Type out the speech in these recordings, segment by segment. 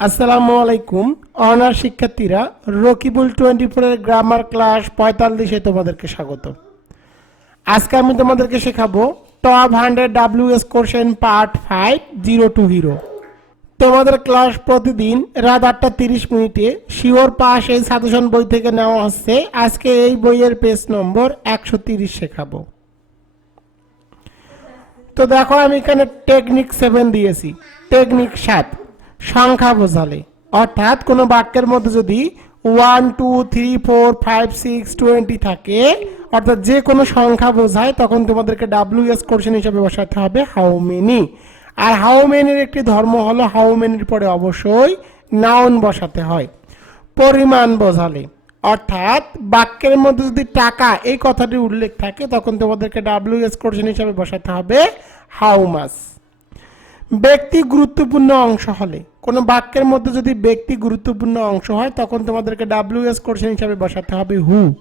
আসসালামু আলাইকুম। অনার শিক্ষার্থীরা, রকিবুল টোয়েন্টি ফোরের গ্রামার ক্লাস পঁয়তাল্লিশে তোমাদেরকে স্বাগত আজকে আমি তোমাদেরকে শেখাবো top hundred W S question part five zero to hero. তোমাদের ক্লাস প্রতিদিন রাত আটটা তিরিশ মিনিটে শিওর পাস এই সাজেশন বই থেকে নেওয়া হচ্ছে। আজকে এই বইয়ের পেজ নম্বর একশো তিরিশ শেখাবো। তো দেখো আমি এখানে টেকনিক সেভেন দিয়েছি। টেকনিক সাত। সংখ্যা বোঝালে। অর্থাৎ কোনো বাক্যের মধ্যে যদি one two three four five six twenty থাকে, অর্থাৎ যে কোনো সংখ্যা বোঝায়, তখন তোমাদেরকে ডাব্লিউ এস কোশ্চেন হিসাবে বসাতে হবে হাউ মেনি আর হাউ মেনির একটি ধর্ম হলো হাউ মেনির পরে অবশ্যই নাউন বসাতে হয়। পরিমাণ বোঝালে। অর্থাৎ বাক্যের মধ্যে যদি টাকা এই কথাটির উল্লেখ থাকে, তখন তোমাদেরকে ডাব্লিউ এস কোশ্চেন হিসাবে বসাতে হবে হাউ মাস ব্যক্তি গুরুত্বপূর্ণ অংশ হলে। কোনো বাক্যের মধ্যে যদি ব্যক্তি গুরুত্বপূর্ণ অংশ হয়, তখন তোমাদেরকে ডাব্লিউ এস কোশ্চেন হিসাবে বসাতে হবে হু।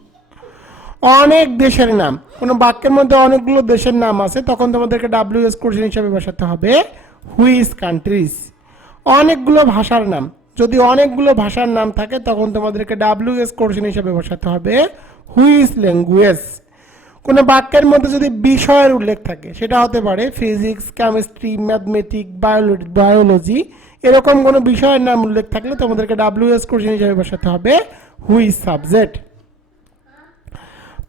অনেক দেশের নাম। কোনো বাক্যের মধ্যে অনেকগুলো দেশের নাম আছে, তখন তোমাদেরকে ডাব্লিউ এস কোশ্চেন হিসাবে বসাতে হবে হুইজ কান্ট্রিজ। অনেকগুলো ভাষার নাম। যদি অনেকগুলো ভাষার নাম থাকে, তখন তোমাদেরকে ডাব্লিউ এস কোশ্চেন হিসাবে বসাতে হবে হুইজ ল্যাঙ্গুয়েজ। কোনো বাক্যের মধ্যে যদি বিষয়ের উল্লেখ থাকে, সেটা হতে পারে ফিজিক্স কেমিস্ট্রি ম্যাথমেটিক বায়োলজি এরকম কোনো বিষয়ের নাম উল্লেখ থাকলে তোমাদেরকে ডাব্লিউ এস কোশ্চেন হিসাবে বসাতে হবে হুইজ সাবজেক্ট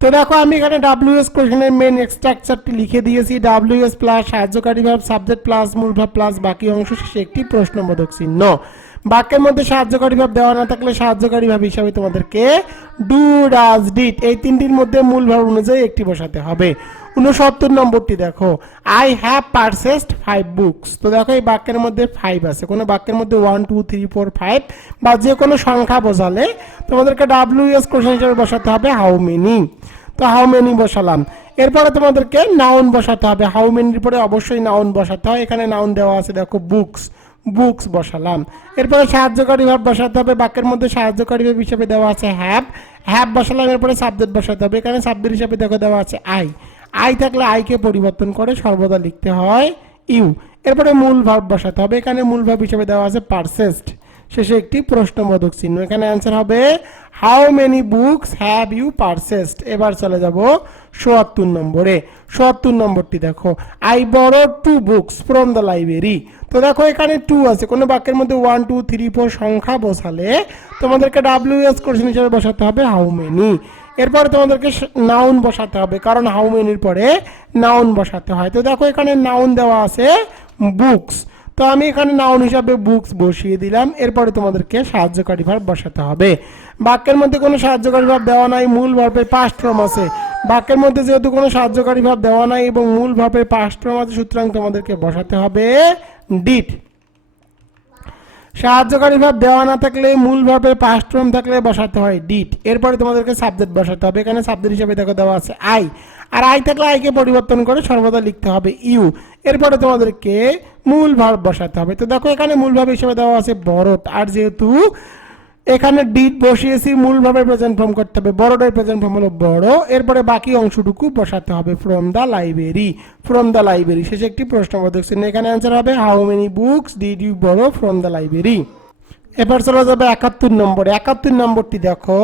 তো দেখো, আমি এখানে ডাব্লিউএস কোশ্চেনের মেন স্ট্রাকচারটি লিখে দিয়েছি। ডাব্লিউএস প্লাস সাহায্যকারী ভাব সাবজেক্ট প্লাস মূল ভাব প্লাস বাকি অংশ শেষে একটি প্রশ্নবোধক চিহ্ন। বাক্যের মধ্যে সাহায্যকারী ভাব দেওয়া না থাকলে সাহায্যকারী ভাব হিসাবে তোমাদেরকে ডু ডাজ ডিট এই তিনটির মধ্যে মূল ভাব অনুযায়ী একটি বসাতে হবে। উনসত্তর নম্বরটি দেখো। I have purchased five books তো দেখো এই বাক্যের মধ্যে ফাইভ আছে। কোনো বাক্যের মধ্যে one two three four five বা যে কোনো সংখ্যা বোঝালে তোমাদেরকে ডাব্লিউ এস কোশ্চেন হিসেবে বসাতে হবে হাউ মেনি তো হাউ মেনি বসালাম। এরপরে তোমাদেরকে নাউন বসাতে হবে। হাউ মেনির পরে অবশ্যই নাউন বসাতে হয়। এখানে নাউন দেওয়া আছে, দেখো বুকস বুকস বসালাম। এরপরে সাহায্যকারী ভাব বসাতে হবে, বাক্যের মধ্যে সাহায্যকারী ভাব হিসেবে দেওয়া আছে হ্যাভ হ্যাভ বসালাম, এরপরে সাবজেক্ট বসাতে হবে, এখানে সাবজেক্ট হিসেবে দেখো দেওয়া আছে আই আই থাকলে আইকে পরিবর্তন করে সর্বদা লিখতে হয় ইউ এরপরে মূল ভাব বসাতে হবে, এখানে মূল ভাব হিসেবে দেওয়া আছে পারসেস্ট শেষে একটি প্রশ্নবোধক চিহ্ন। এখানে অ্যান্সার হবে how many books have you purchased এবার চলে যাব সোয়াত্তর নম্বরে। সোয়াত্তর নম্বরটি দেখো I borrowed two books from the library তো দেখো এখানে টু আছে, কোনো বাক্যের মধ্যে ওয়ান টু থ্রি ফোর সংখ্যা বসালে তোমাদেরকে ডাব্লিউ এস কোশ্চেন হিসেবে বসাতে হবে হাউ মেনি এরপরে তোমাদেরকে নাউন বসাতে হবে, কারণ হাউ মেনির পরে নাউন বসাতে হয়। তো দেখো এখানে নাউন দেওয়া আছে বুকস তো আমি এখানে নাউন হিসাবে বুকস বসিয়ে দিলাম। এরপরে তোমাদেরকে সাহায্যকারী ভাব বসাতে হবে। বাক্যের মধ্যে কোনো সাহায্যকারী ভাব দেওয়া নাই, মূল ভাবের পাস্ট আছে। বাক্যের মধ্যে যেহেতু কোনো সাহায্যকারী ভাব দেওয়া নাই এবং মূল ভাবে পাস্ট আছে, সুতরাং তোমাদেরকে বসাতে হবে ডিট সাহায্যকারী ভাব দেওয়া না থাকলে, মূল ভাবে পাস্ট ফর্ম থাকলে বসাতে হয় ডিট এরপরে তোমাদেরকে সাবজেক্ট বসাতে হবে। এখানে সাবজেক্ট হিসেবে দেখো দেওয়া আছে আই আর আই থাকলে আইকে পরিবর্তন করে সর্বদা লিখতে হবে ইউ এরপরে তোমাদেরকে মূল ভাব বসাতে হবে। তো দেখো এখানে মূল ভাব হিসেবে দেওয়া আছে বরট আর যেহেতু এখানে ডিট বসিয়েছি, মূলভাবে প্রেজেন্ট ফর্ম করতে হবে। বড়টার প্রেজেন্ট ফর্ম হলো বড়। এরপরে বাকি অংশটুকু বসাতে হবে from the library from the library শেষে একটি প্রশ্নবোধক চিহ্ন এখানে অ্যান্সার হবে how many books did you borrow from the library এবার চলে যাবে একাত্তর নম্বরে। একাত্তর নম্বরটি দেখো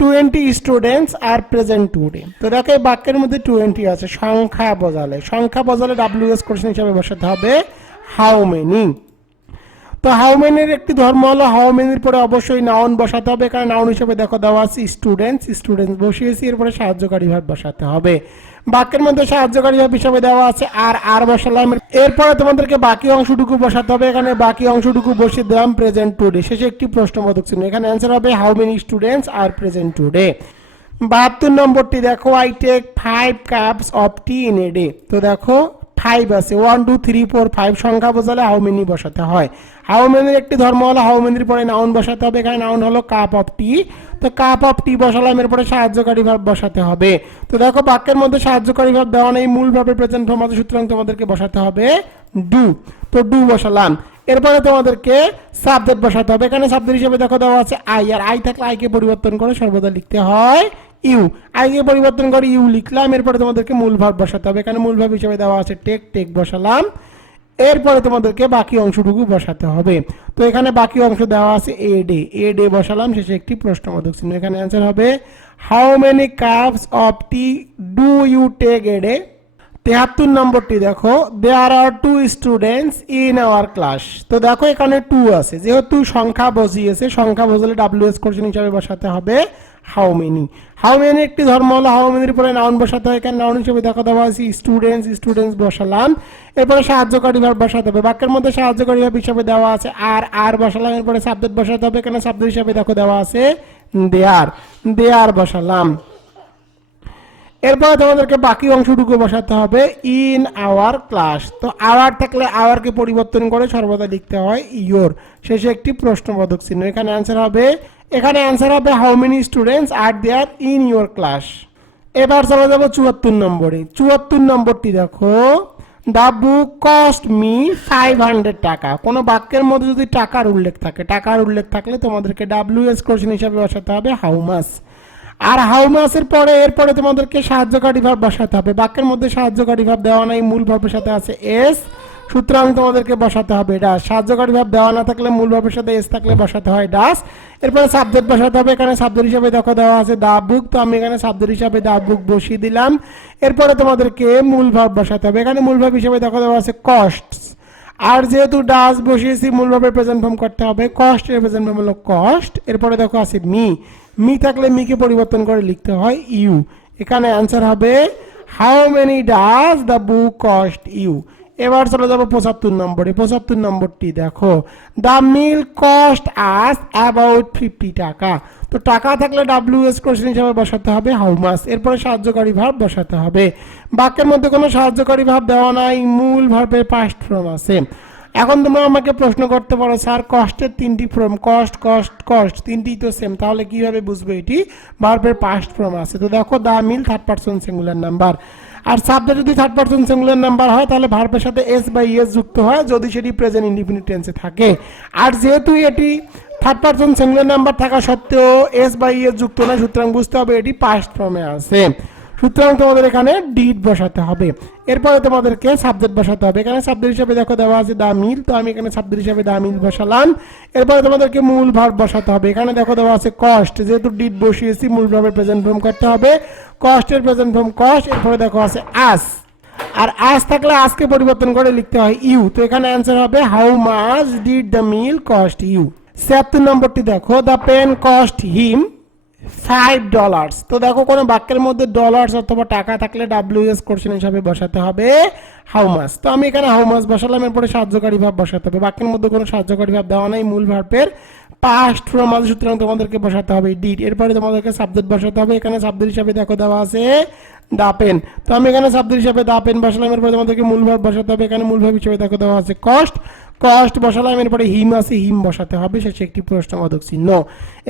twenty students are present today তো দেখো, এই বাক্যের মধ্যে টোয়েন্টি আছে। সংখ্যা বজালে সংখ্যা বজালে ডাব্লিউ এস কোশ্চেন হিসাবে বসাতে হবে হাউ মেনি তো হাউমানির একটি ধর্ম হলো হাউ পরে অবশ্যই নাউন বসাতে হবে, কারণ নাউন হিসেবে দেখো দেওয়া আছে স্টুডেন্টস স্টুডেন্টস বসিয়েছি, এরপরে সাহায্যকারী ভাব বসাতে হবে। বাক্যের মধ্যে সাহায্যকারী ভাব হিসাবে দেওয়া আছে আর আর বসালাম। এরপরে তোমাদেরকে বাকি অংশটুকু বসাতে হবে, এখানে বাকি অংশটুকু বসিয়ে দিলাম প্রেজেন্ট টুডে শেষে একটি প্রশ্নবোধক চিহ্ন, এখানে অ্যান্সার হবে how many students are present today বাহাত্তর নম্বরটি দেখো I take five cups of tea in a day তো দেখো ফাইভ আছে। One two three four five সংখ্যা বোঝালে হাউ মেনি বসাতে হয়। হাউ মেনির একটি ধর্ম হলো হাউ মেনির পরে নাউন বসাতে হবে। এখানে নাউন হলো কাপ অফ টি তো কাপ অফ টি বসালাম, এরপরে সাহায্যকারী ভাব বসাতে হবে। তো দেখো বাক্যের মধ্যে সাহায্যকারী ভাব দেওয়া নেই, মূল ভাবে প্রেজেন্ট ফর্ম আছে, সুতরাং তোমাদেরকে বসাতে হবে ডু তো ডু বসালাম। এরপরে তোমাদেরকে সাবজেক্ট বসাতে হবে। এখানে সাবজেক্ট হিসেবে দেখো দেওয়া আছে আই আর আই থাকলে আইকে পরিবর্তন করে সর্বদা লিখতে হয় ইউ আইকে পরিবর্তন করে ইউ লিখলাম, এরপরে তোমাদেরকে মূল ভাব বসাতে হবে। এখানে মূল ভাব হিসেবে দেওয়া আছে টেক টেক বসালাম। এরপরে তোমাদেরকে বাকি অংশটুকু বসাতে হবে। তো এখানে বাকি অংশ দেওয়া আছে এ ডে। এ ডে বসালাম, শেষে একটি প্রশ্ন প্রশ্নবোধক চিহ্ন। এখানে অ্যান্সার হবে how many cups of tea do you take a day তেহাত্তর নম্বরটি দেখো there are two students in our class তো দেখো এখানে টু আছে। যেহেতু সংখ্যা বসিয়েছে সংখ্যা বসালে ডাব্লিউ এস কোশ্চেন হিসাবে বসাতে হবে। হাউ মেনি হাউ মেনি একটি ধর্ম হলো? হাউ মেনির পরে নাউন বসাতে হয়? এখানে নাউন হিসেবে দেখা দেওয়া আছে স্টুডেন্টস স্টুডেন্টস বসালাম। এরপরে সাহায্যকারী ভাব বসাতে হবে। বাক্যের মধ্যে সাহায্যকারী ভাব হিসাবে দেওয়া আছে আর আর বসালাম। এরপরে সাবজেক্ট বসাতে হবে। এখানে সাবজেক্ট হিসাবে দেখো দেওয়া আছে? দেয়ার দেয়ার বসালাম। এরপরে তোমাদেরকে বাকি অংশটুকু বসাতে হবে ইন আওয়ার ক্লাস তো আওয়ার থাকলে আওয়ারকে পরিবর্তন করে সর্বদা লিখতে হয় ইয়োর শেষে একটি প্রশ্নবোধক চিহ্ন। এখানে অ্যান্সার হবে এখানে অ্যান্সার হবে how many students are there in your class এবার চলে যাব চুয়াত্তর নম্বরে। চুয়াত্তর নম্বরটি দেখো the book cost me five hundred taka. কোনো বাক্যের মধ্যে যদি টাকার উল্লেখ থাকে, টাকার উল্লেখ থাকলে তোমাদেরকে ডাব্লিউ এস কোশ্চেন হিসাবে বসাতে হবে হাউ মাস আর হাউ মাসের পরে এরপরে তোমাদেরকে সাহায্যকারী ভাব বসাতে হবে। বাক্যের মধ্যে সাহায্যকারী ভাব দেওয়া নাই, মূল ভাবের সাথে আছে এস সুতরাং তোমাদেরকে বসাতে হবে ডাস সাহায্যকারী ভাব দেওয়া না থাকলে মূল ভাবের সাথে এস থাকলে বসাতে হয় ডাস এরপরে সাবজেক্ট বসাতে হবে, এখানে সাবজেক্ট হিসাবে দেখো দেওয়া আছে দা বুক তো আমি এখানে সাবজেক্ট হিসাবে দা বুক বসিয়ে দিলাম। এরপরে তোমাদেরকে মূল ভাব বসাতে হবে। এখানে মূল ভাব হিসাবে দেখো দেওয়া আছে কস্টস আর যেহেতু ডাস বসিয়েছি মূলভাবে প্রেজেন্ট ফর্ম করতে হবে। কস্ট এর প্রেজেন্ট ফর্ম হলো কস্ট এরপরে দেখো আছে মি মি থাকলে মিকে পরিবর্তন করে লিখতে হয় ইউ এখানে অ্যান্সার হবে how many does the book cost you এবার চলে যাব পঁচাত্তর নম্বরে। পঁচাত্তর নম্বরটি দেখো the meal cost us about fifty taka. তো টাকা থাকলে ডাব্লিউ এস কোশ্চেন হিসাবে বসাতে হবে হাউ মাস এরপরে সাহায্যকারী ভাব বসাতে হবে। বাক্যের মধ্যে কোনো সাহায্যকারী ভাব দেওয়া নাই, মূল ভার্বের পাস্ট ফর্ম আছে। এখন তোমরা আমাকে প্রশ্ন করতে পারো স্যার কস্টের তিনটি ফর্ম কস্ট কস্ট কস্ট তিনটি তো সেম তাহলে কীভাবে বুঝব এটি? ভার্বের পাস্ট ফর্ম আছে। তো দেখো the meal third person singular number R subject যদি থার্ড পার্সন সিঙ্গুলার নাম্বার হয়, তাহলে ভার্বের সাথে এস বাই এস যুক্ত হয়, যদি সেটি প্রেজেন্ট ইনডিফিনিট টেন্সে থাকে। আর যেহেতু এটি থার্ড পার্সন সিঙ্গুলার নাম্বার থাকা সত্ত্বেও এস বাই এস যুক্ত নয়, সুতরাং বুঝতে হবে এটি পাস্ট ফর্মে আছে। সুতরাং তোমাদের এখানে ডিড বসাতে হবে। এরপরে তোমাদেরকে সাবজেক্ট বসাতে হবে। এখানে সাবজেক্ট হিসাবে দেখো দেওয়া আছে দা মিল তো আমি এখানে সাবজেক্ট হিসাবে দা মিল বসালাম। এরপরে তোমাদেরকে মূল ভাব বসাতে হবে। এখানে দেখো দেওয়া আছে কস্ট যেহেতু ডিড বসিয়েছি, মূল ভাবে প্রেজেন্ট ফর্ম করতে হবে। কস্টের প্রেজেন্ট ফর্ম কস্ট এরপরে দেখো আছে আস আর আজ থাকলে আজকে পরিবর্তন করে লিখতে হয় ইউ তো এখানে অ্যান্সার হবে how much did the meal cost you ছিয়াত্তর নম্বরটি দেখো the pen cost him five dollars তো দেখো কোনো বাক্যের মধ্যে ডলার্স অথবা টাকা থাকলে ডাব্লিউএস কোশ্চেন হিসাবে বসাতে হবে হাউ মাস তো আমি এখানে হাউ মাস বসালাম, এরপরে সাহায্যকারী ভাব বসাতে হবে। বাক্যের মধ্যে কোনো সাহায্যকারী ভাব দেওয়া নাই, মূল ভার্বের পাস্ট ফ্রম আছে সুতরাং তোমাদেরকে বসাতে হবে ডিড এরপরে তোমাদেরকে সাবজেক্ট বসাতে হবে, এখানে সাবজেক্ট হিসাবে দেখো দেওয়া আছে দা পেন তো আমি এখানে সাবজেক্ট হিসাবে দা পেন বসালাম, এরপরে তোমাদেরকে মূল ভাব বসাতে হবে, এখানে মূল ভাব হিসাবে দেখো দেওয়া আছে কস্ট কস্ট বসালাম, এরপরে হিম আছে, হিম বসাতে হবে, শেষে একটি প্রশ্নবোধক চিহ্ন।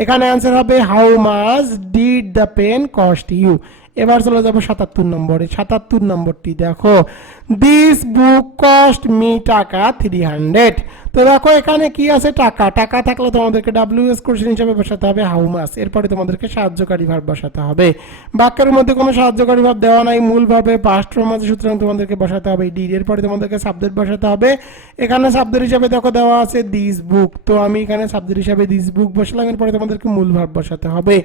এখানে অ্যান্সার হবে how much did the pen cost you এবার চলে যাব সাতাত্তর নম্বরে। সাতাত্তর নম্বরটি দেখো। This book cost me taka three hundred তো দেখো, এখানে কি আছে? টাকা। টাকা থাকলে তোমাদেরকে ডাব্লিউ এস হিসাবে বসাতে হবে হাউ মাস এরপরে তোমাদেরকে সাহায্যকারী ভাব বসাতে হবে। বাক্যের মধ্যে কোনো সাহায্যকারী ভাব দেওয়া নাই, মূল ভাবে পাস্ট ফর্ম আছে সুতরাং তোমাদেরকে বসাতে হবে ডিড এরপরে তোমাদেরকে সাবজেক্ট বসাতে হবে। এখানে সাবজেক্ট হিসাবে দেখো দেওয়া আছে দিস বুক তো আমি এখানে সাবজেক্ট হিসাবে দিস বুক বসালাম, এরপরে তোমাদেরকে মূল ভাব বসাতে হবে।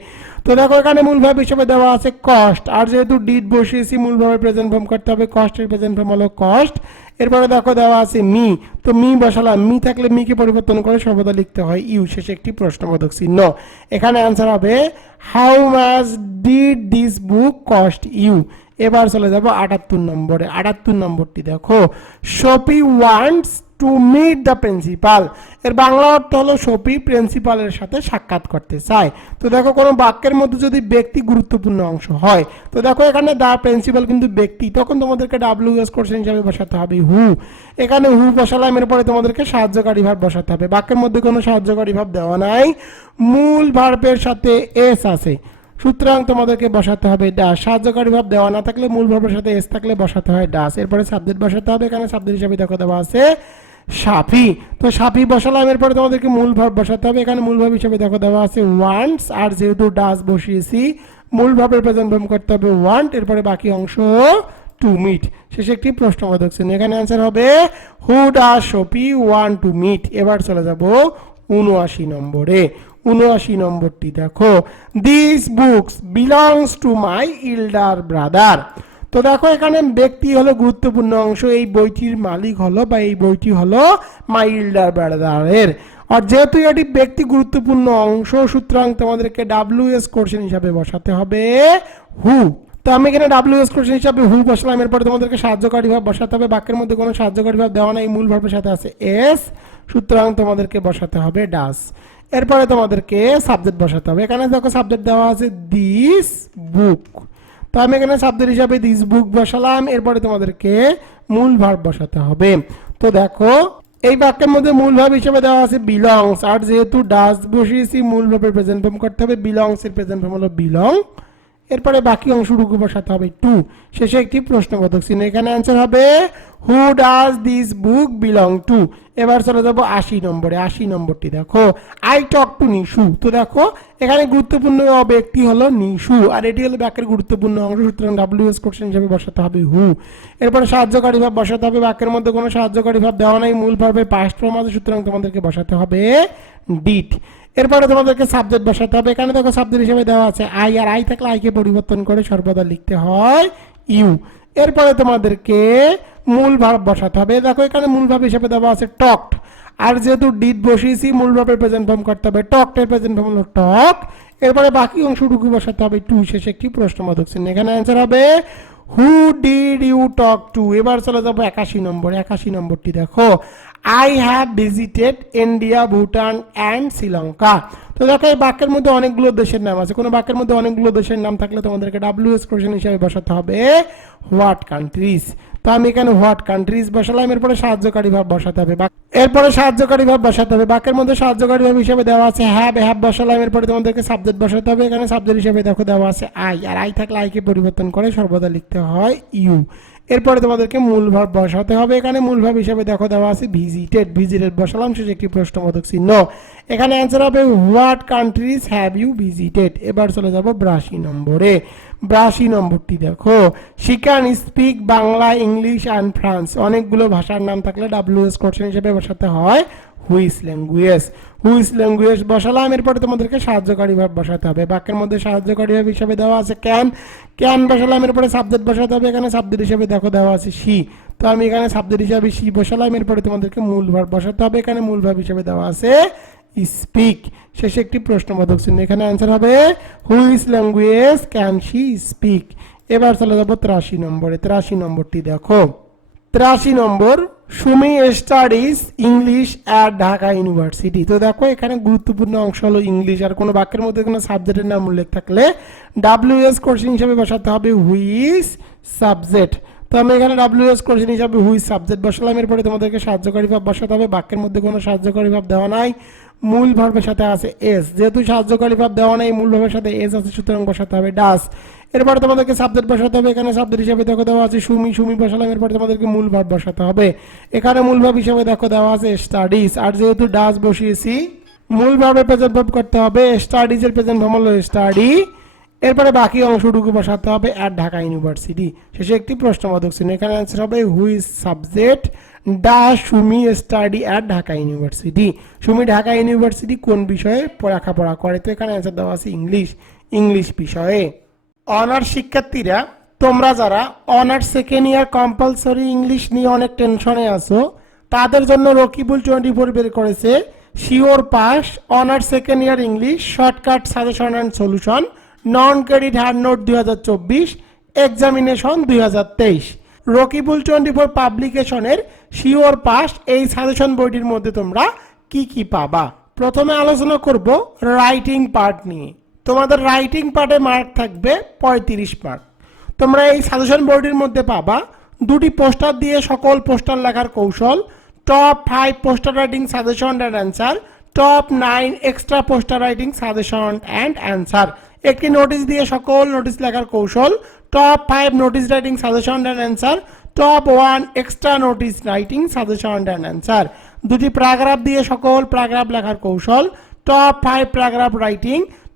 তো দেখো, এখানে মূল ভাব হিসাবে দেওয়া আছে কস্ট আর যেহেতু ডিড বসিয়েছি মূল ভাবে প্রেজেন্ট ফর্ম করতে হবে কস্টের প্রেজেন্ট ফর্ম হলো কস্ট এরপরে দেখো দেওয়া আছে মি। তো মি বসালাম। মি থাকলে মিকে পরিবর্তন করে সর্বদা লিখতে হয় ইউ। শেষে একটি প্রশ্নবোধক চিহ্ন। এখানে অ্যান্সার হবে how much did this book cost you এবার চলে যাব আটাত্তর নম্বরে। আটাত্তর নম্বরটি দেখো। Shopi wants to meet the principal এর বাংলা অর্থ হলো সপি প্রিন্সিপালের সাথে সাক্ষাৎ করতে চায়। তো দেখো, কোনো বাক্যের মধ্যে যদি ব্যক্তি গুরুত্বপূর্ণ অংশ হয়, তো দেখো এখানে দ্য প্রিন্সিপাল কিন্তু ব্যক্তি। তখন তোমাদেরকে ডাব্লিউ এস কোর্সেন হিসাবে বসাতে হবে হু এখানে হু বসালাম, এরপরে তোমাদেরকে সাহায্যকারী ভাব বসাতে হবে। বাক্যের মধ্যে কোনো সাহায্যকারী ভাব দেওয়া নাই। মূল ভার্বের সাথে এস আছে। সুতরাং তোমাদেরকে বসাতে হবে ডাস সাহায্যকারী ভাব দেওয়া না থাকলে মূল ভাবের সাথে এস থাকলে বসাতে হয় ডাস এরপরে সাবজেক্ট বসাতে হবে। এখানে সাবজেক্ট হিসাবে দেখো দেওয়া আছে সাফি তো সাফি বসালাম, এরপরে তোমাদেরকে মূল ভাব বসাতে হবে। এখানে মূল ভাব হিসাবে দেখো দেওয়া আছে ওয়ান্টস আর যেহেতু ডাস বসিয়েছি, মূল ভাবের প্রেজেন্ট ফর্ম করতে হবে ওয়ান্ট এরপরে বাকি অংশ টু মিট শেষে একটি প্রশ্ন প্রশ্নবোধক চিহ্ন। এখানে অ্যান্সার হবে who does Shopi want to meet এবার চলে যাব উনআশি নম্বরে। উনআশি নম্বরটি দেখো this books belongs to my elder brother তো দেখো, এখানে ব্যক্তি হলো গুরুত্বপূর্ণ অংশ। এই বইটির মালিক হলো বা এই বইটি হলো মাইল্ডার ব্রাদারের আর যেহেতু এটি ব্যক্তি গুরুত্বপূর্ণ অংশ, সুতরাং তোমাদেরকে ডাব্লিউ এস কোশ্চেন হিসাবে বসাতে হবে হু। তো আমি এখানে ডাব্লিউ এস কোশ্চেন হিসাবে হু বসালাম। এরপরে তোমাদেরকে সাহায্যকারী ভাব বসাতে হবে। বাক্যের মধ্যে কোনো সাহায্যকারী ভাব দেওয়া নাই, মূল ভাবের সাথে আছে এস। সুতরাং তোমাদেরকে বসাতে হবে ডাস। এরপরে তোমাদেরকে সাবজেক্ট বসাতে হবে। এখানে দেখো সাবজেক্ট দেওয়া আছে দিস বুক। তো আমি এখানে সাবজেক্ট হিসাবে দিস বুক বসালাম। এরপরে তোমাদেরকে মূল ভার্ব বসাতে হবে। তো দেখো, এই বাক্যের মধ্যে মূল ভাব হিসেবে দেওয়া আছে বিলংস আর যেহেতু ডাস বসিয়েছি, মূল ভাবের প্রেজেন্ট ফর্ম করতে হবে। বিলংস এর প্রেজেন্ট ফর্ম হলো বিলং এরপরে বাকি অংশটুকু বসাতে হবে। টু শেষে একটি প্রশ্নবোধক চিহ্ন। এখানে অ্যান্সার হবে who does this book belong to এবার চলে যাব আশি নম্বরে। আশি নম্বরটি দেখো আই টক টু নিশু তো দেখো, এখানে গুরুত্বপূর্ণ ব্যক্তি হলো নিশু আর এটি হলো বাক্যের গুরুত্বপূর্ণ অংশ, সুতরাং ডাব্লিউ এস কোশ্চেন হিসেবে বসাতে হবে হু এরপরে সাহায্যকারী ভাব বসাতে হবে, বাক্যের মধ্যে কোনো সাহায্যকারী ভাব দেওয়া নাই, মূল ভাবে পাস্ট ফর্ম আছে, সুতরাং তোমাদেরকে বসাতে হবে ডিট এরপরে তোমাদেরকে সাবজেক্ট বসাতে হবে। এখানে দেখো সাবজেক্ট হিসেবে দেওয়া আছে আই আর আই থাকলে আইকে পরিবর্তন করে সর্বদা লিখতে হয় ইউ এরপরে তোমাদেরকে মূল ভাব বসাতে হবে। দেখো এখানে মূল ভাব হিসেবে দেওয়া আছে টকড আর যেহেতু ডিড বসিয়েছি, মূল ভাবের প্রেজেন্ট ফর্ম করতে হবে। টকটের প্রেজেন্ট ফর্ম হলো টক এরপরে বাকি অংশটুকু বসাতে হবে। টু শেষে একটি প্রশ্নবোধক চিহ্ন। এখানে অ্যান্সার হবে who did you talk to এবার চলে যাব একাশি নম্বর। একাশি নম্বরটি দেখো। I have visited India Bhutan and Sri Lanka তো দেখো, এই বাক্যের মধ্যে অনেকগুলো দেশের নাম আছে। কোনো বাক্যের মধ্যে অনেকগুলো দেশের নাম থাকলে তোমাদেরকে ডাব্লিউ এস কোশ্চেন হিসাবে বসাতে হবে হোয়াট কান্ট্রিজ তো আমি এখানে হোয়াট কান্ট্রিজ বসালাম, এরপরে সাহায্যকারী ভাব বসাতে হবে। এরপরে সাহায্যকারী ভাব বসাতে হবে। বাক্যের মধ্যে সাহায্যকারী ভাব হিসেবে দেওয়া আছে হ্যাভ হ্যাভ বসালাম, এরপরে তোমাদেরকে সাবজেক্ট বসাতে হবে। এখানে সাবজেক্ট হিসেবে দেখো দেওয়া আছে আই আর আই থাকলে আইকে পরিবর্তন করে সর্বদা লিখতে হয় ইউ এরপরে তোমাদেরকে মূল ভাব বসাতে হবে। এখানে মূল ভাব হিসেবে দেখো দেওয়া আছে ভিজিটেড ভিজিটেড বসালাম একটি প্রশ্নবোধক চিহ্ন। এখানে অ্যান্সার হবে what countries have you visited এবার চলে যাব ব্রাশি নম্বরে। ব্রাশি নম্বরটি দেখো। She can speak Bangla English and France অনেকগুলো ভাষার নাম থাকলে ডাব্লিউ এস কোশ্চেন হিসেবে বসাতে হয়। হুইস ল্যাঙ্গুয়েজ। হুইস ল্যাঙ্গুয়েজ বসালাম, এরপরে তোমাদেরকে সাহায্যকারী ভাব বসাতে হবে। বাক্যের মধ্যে সাহায্যকারী ভাব হিসেবে দেওয়া আছে ক্যান ক্যান বসালাম, এরপরে সাবজেক্ট বসাতে হবে। এখানে সাবজেক্ট হিসাবে দেখো দেওয়া আছে সি তো আমি এখানে সাবজেক্ট হিসাবে সি বসালাম, এরপরে তোমাদেরকে মূল ভাব বসাতে হবে। এখানে মূল ভাব হিসেবে দেওয়া আছে স্পিক শেষে একটি প্রশ্নবোধক চিহ্ন। এখানে অ্যান্সার হবে হুইস ল্যাঙ্গুয়েজ ক্যান শি স্পিক এবার চলে যাব ত্রাশি নম্বরে। ত্রাশি নম্বরটি দেখো। ত্রাশি নম্বর Sumi studies English at Dhaka university তো দেখো, এখানে গুরুত্বপূর্ণ অংশ হলো ইংলিশ আর কোনো বাক্যের মধ্যে কোনো সাবজেক্টের নাম উল্লেখ থাকলে ডাব্লিউ এস কোশ্চেন হিসাবে বসাতে হবে হুইস সাবজেক্ট তো আমি এখানে ডাব্লিউ এস কোশ্চেন হিসাবে হুইস সাবজেক্ট বসালাম, এরপরে তোমাদেরকে সাহায্যকারী ভাব বসাতে হবে। বাক্যের মধ্যে কোনো সাহায্যকারী ভাব দেওয়া নাই, মূল ভাবের সাথে আছে এস যেহেতু সাহায্যকারী ভাব দেওয়া নাই, মূল ভাবের সাথে এস আছে, সুতরাং বসাতে হবে ডাস এরপরে তোমাদেরকে সাবজেক্ট বসাতে হবে, এখানে সাবজেক্ট হিসেবে দেখো দেওয়া আছে সুমি সুমি বসালাম, এরপরে তোমাদেরকে মূল ভাব বসাতে হবে। এখানে মূল ভাব হিসেবে দেখো দেওয়া আছে স্টাডিজ আর যেহেতু ডাস বসিয়েছি, মূল ভাবে প্রেজেন্ট ভাব করতে হবে স্টাডিজ এর প্রেজেন্ট ভাব হলো স্টাডি এরপরে বাকি অংশটুকু বসাতে হবে অ্যাট ঢাকা ইউনিভার্সিটি শেষে একটি প্রশ্নবোধক চিহ্ন, এখানে অ্যান্সার হবে which subject does Sumi study at Dhaka university Sumi Dhaka university কোন বিষয়ে লেখাপড়া করে? তো এখানে অ্যান্সার দেওয়া আছে ইংলিশ ইংলিশ বিষয়ে। অনার্স শিক্ষার্থীরা, তোমরা যারা honours second year compulsory English নিয়ে অনেক টেনশনে আছো, তাদের জন্য রকিবুল টোয়েন্টি ফোর বের করেছে। Sure pass honours second year English shortcut suggestion and solution non credit hand note দুই হাজার চব্বিশ এক্সামিনেশন দুই হাজার তেইশ। রকিবুল টোয়েন্টি ফোর পাবলিকেশনের শিওর পাস এই সাজেশন বইটির মধ্যে তোমরা কি কি পাবা? প্রথমে আলোচনা করব রাইটিং পার্ট নিয়ে। তোমাদের রাইটিং পার্টে মার্ক থাকবে পঁয়ত্রিশ মার্ক তোমরা এই সাজেশন বোর্ডের মধ্যে পাবা দুটি পোস্টার দিয়ে সকল পোস্টার লেখার কৌশল top five poster writing suggestion and answer top nine extra poster writing suggestion and answer একটি নোটিশ দিয়ে সকল নোটিশ লেখার কৌশল top five notice writing suggestion and answer top one extra notice writing suggestion and answer দুটি paragraph দিয়ে সকল paragraph লেখার কৌশল top five paragraph writing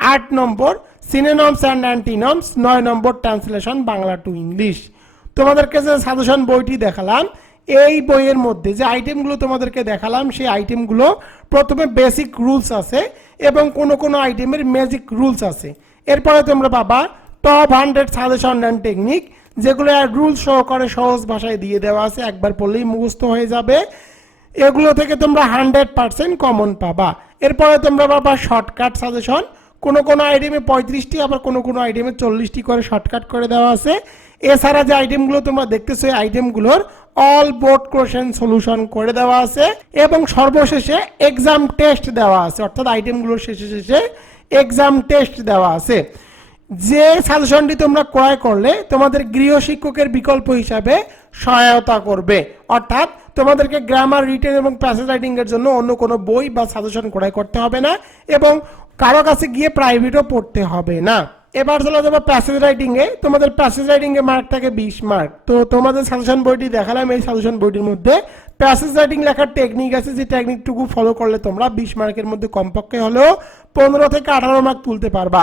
আট নম্বর সিনেনমস অ্যান্ড অ্যান্টিনমস নয় নম্বর ট্রান্সলেশন বাংলা টু ইংলিশ তোমাদেরকে যে সাজেশন বইটি দেখালাম, এই বইয়ের মধ্যে যে আইটেমগুলো তোমাদেরকে দেখালাম, সেই আইটেমগুলো প্রথমে বেসিক রুলস আছে এবং কোনো কোনো আইটেমের ম্যাজিক রুলস আছে। এরপরে তোমরা পাবা top hundred suggestion and technique যেগুলো রুলস সহকারে সহজ ভাষায় দিয়ে দেওয়া আছে, একবার পড়লেই মুখস্থ হয়ে যাবে। এগুলো থেকে তোমরা হান্ড্রেড পার্সেন্ট কমন পাবা। এরপরে তোমরা পাবা শর্টকাট সাজেশন কোনো কোনো আইটেমে পঁয়ত্রিশটি, আবার কোনো কোনো আইটেমে চল্লিশটি করে শর্টকাট করে দেওয়া আছে। এছাড়া যে আইটেমগুলো তোমরা দেখতেছো, এই আইটেমগুলোর অল বোর্ড কোশ্চেন সলিউশন করে দেওয়া আছে এবং সর্বশেষে এক্সাম টেস্ট দেওয়া আছে। অর্থাৎ আইটেমগুলোর শেষে শেষে এক্সাম টেস্ট দেওয়া আছে। যে সাজেশনটি তোমরা ক্রয় করলে তোমাদের গৃহ শিক্ষকের বিকল্প হিসাবে সহায়তা করবে। অর্থাৎ তোমাদেরকে গ্রামার রিটেন এবং প্যাসেজ রাইটিং এর জন্য অন্য কোনো বই বা সাজেশন ক্রয় করতে হবে না এবং কারও কাছে গিয়ে প্রাইভেটও পড়তে হবে না। এবার চলে যাব প্যাসেজ রাইটিং এ। তোমাদের প্যাসেজ রাইটিং এ মার্ক থাকে বিশ মার্ক তো তোমাদের সাজেশন বইটি দেখালাম, এই সাজেশন বইটির মধ্যে প্যাসেজ রাইটিং লেখার টেকনিক আছে, যে টেকনিকটুকু ফলো করলে তোমরা বিশ মার্কের মধ্যে কমপক্ষে হলেও পনেরো থেকে আঠারো মার্ক তুলতে পারবা।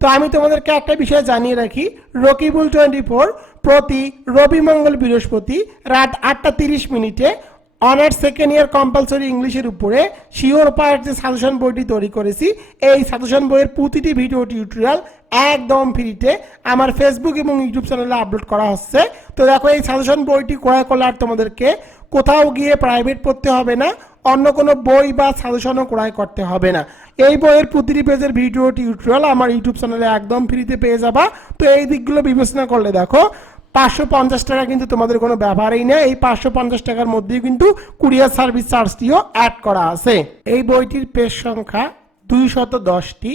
তো আমি তোমাদেরকে একটা বিষয় জানিয়ে রাখি। রকিবুল টোয়েন্টি ফোর প্রতি রবি মঙ্গল বৃহস্পতি রাত আটটা তিরিশ মিনিটে অনার্স সেকেন্ড ইয়ার কম্পালসরি ইংলিশের উপরে শিওর পার্ট যে সাজেশন বইটি তৈরি করেছি, এই সাজেশন বইয়ের প্রতিটি ভিডিও টিউটোরিয়াল একদম ফ্রিতে আমার ফেসবুক এবং ইউটিউব চ্যানেলে আপলোড করা হচ্ছে। তো দেখো, এই সাজেশন বইটি ক্রয় করলে আর তোমাদেরকে কোথাও গিয়ে প্রাইভেট পড়তে হবে না, অন্য কোনো বই বা সাজেশনও ক্রয় করতে হবে না। এই বইয়ের প্রতিটি পেজের ভিডিও টিউটোরিয়াল আমার ইউটিউব চ্যানেলে একদম ফ্রিতে পেয়ে যাবা। তো এই দিকগুলো বিবেচনা করলে দেখো, পাঁচশো পঞ্চাশ টাকা কিন্তু তোমাদের কোনো ব্যাপারই নেই। এই পাঁচশো পঞ্চাশ টাকার মধ্যেই কিন্তু কুরিয়ার সার্ভিস চার্জটিও অ্যাড করা আছে। এই বইটির পেজ সংখ্যা দুইশত দশটি।